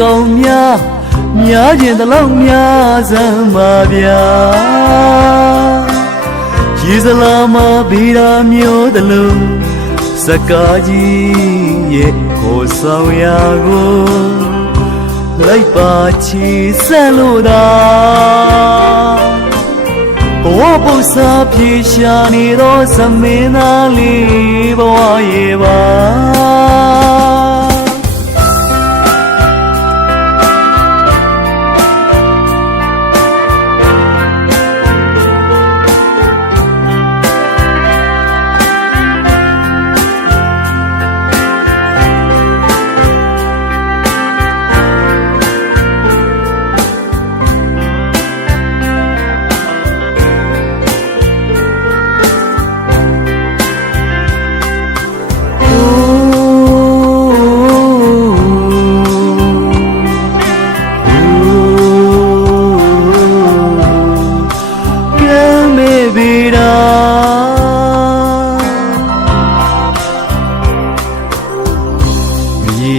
ကောင်များခြင်းတလုံးများစမ်းပါဗျာရေစလာမဗီရာမျိုးတလုံးစကားကြီးရဲ့ကိုဆောင်ရာကိုလိုက်ပါချီဆက်လို့သာဘဝပု္ပ္ပစာပြေရှာနေသောသမင်းသားလေးဘဝရဲ့ပါ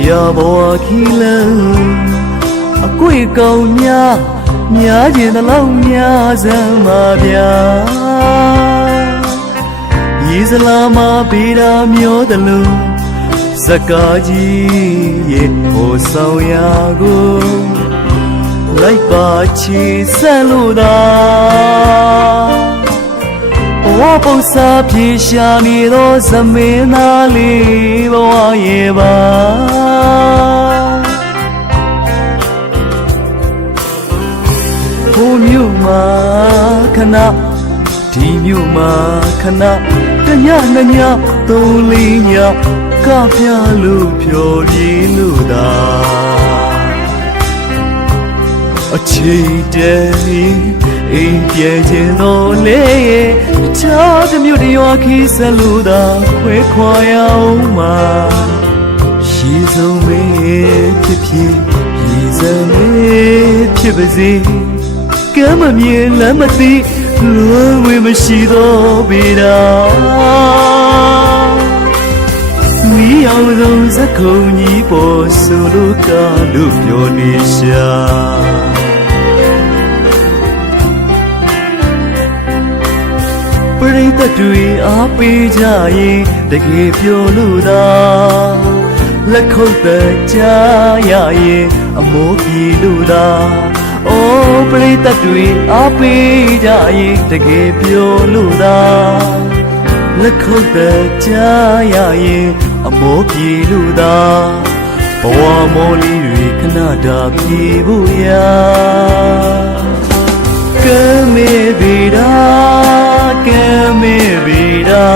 ရဘဝခီလန်အကွေကောင်များခြင်းတလုံးများစမ်းပါဗျာရေစလာမဗီရာမျိုးတလုံးစကားကြီးရဲ့ဟိုဆောင်ရာကိုလိုက်ပါချီဆက်လို့သာဘဝပု္ပ္ပစာပြေရှာနေသောသမင်းသားလေးဘဝရဲ့ပါဟိုမြို့မှာခဏဒီမြို့မှာခဏတညနှစ်ညသုံးလေးညကပြလို့ဖြော်ပြေးလို့သာအချိန်တည်းအိမ်ပြန်ခြင်းတော့လေချားတမျိုးတရွာခီးဆက်လို့သာခွဲခွာရအောင်မှာရှိဆုံးမေဖြစ်ဖြစ်ရည်စမ်းမေဖြစ်ပါစေကမ်းမမြင်လမ်းမသိလွယ်ဝေမရှိတော့ပေတာမိအောင်ဆုံးစခုံကြီးပေါ်ဆိုလို့ကလို့ပြောနေရှာပရိသတ်တွေအားပေးကြရင်တကယ်ပြောလို့သာလက်ခုပ်သက်ကြရရင်အမိုးပြေလို့သာအိုးပရိသတ်တွေအားပေးကြရင်တကယ်ပြောလို့သာလက်ခုပ်သက်ကြရရင်အမိုးပြေလို့သာဘဝမောလေးတွေခဏတာပြေဖို့ရာကဲမေဗီရာကဲမေဗီရာ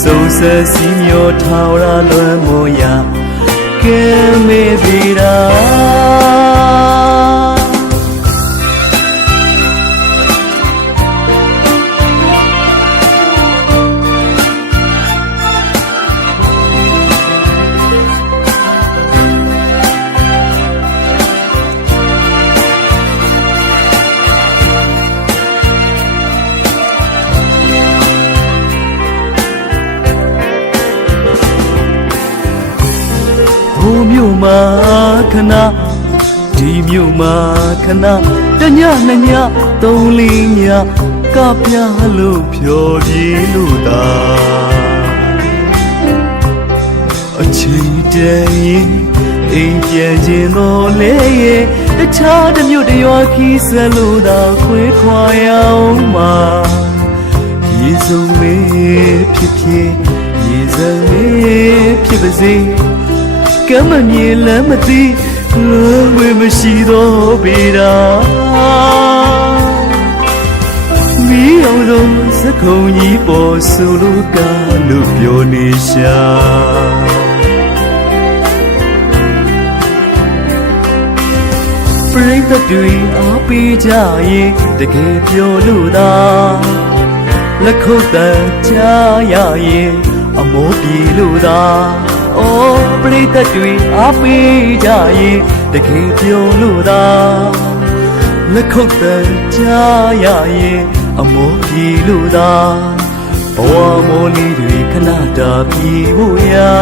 စိုးစစီမျိုးထောင်ရလွမ်းမို့ရာကဲမေဗီရာဟိုမြို့မှာခဏဒီမြို့မှာခဏတညနှစ်ညသုံးလေးညကပြလို့ဖြော်ပြေးလို့သာအချိန်တည်းအိမ်ပြန်ခြင်းတော့လေတခြားတမျိုးတရွာခီးဆက်လို့သာခွဲခွာရအောင်မှာရေစုံမေဖြစ်ဖြစ်ရေစမ်းမေဖြစ်ပါစေကမ်းမမြင်လမ်းမသိလွယ်ဝေမရှိတော့ပေတာမိအောင်ဆုံးစခုံကြီးပေါ်ဆိုလို့ကလို့ပြောနေရှာပရိသတ်တွေအားပေးကြရင်တကယ်ပြောလို့သာလက်ခုပ်သက်ကြရရင်အမိုးပြေလို့သာအိုးပရိသတ်တွေအားပေးကြရင်တကယ်ပြောလို့သာလက်ခုပ်သက်ကြရရင်အမိုးပြေလို့သာဘဝမောလေးတွေခဏတာပြေဖို့ရာ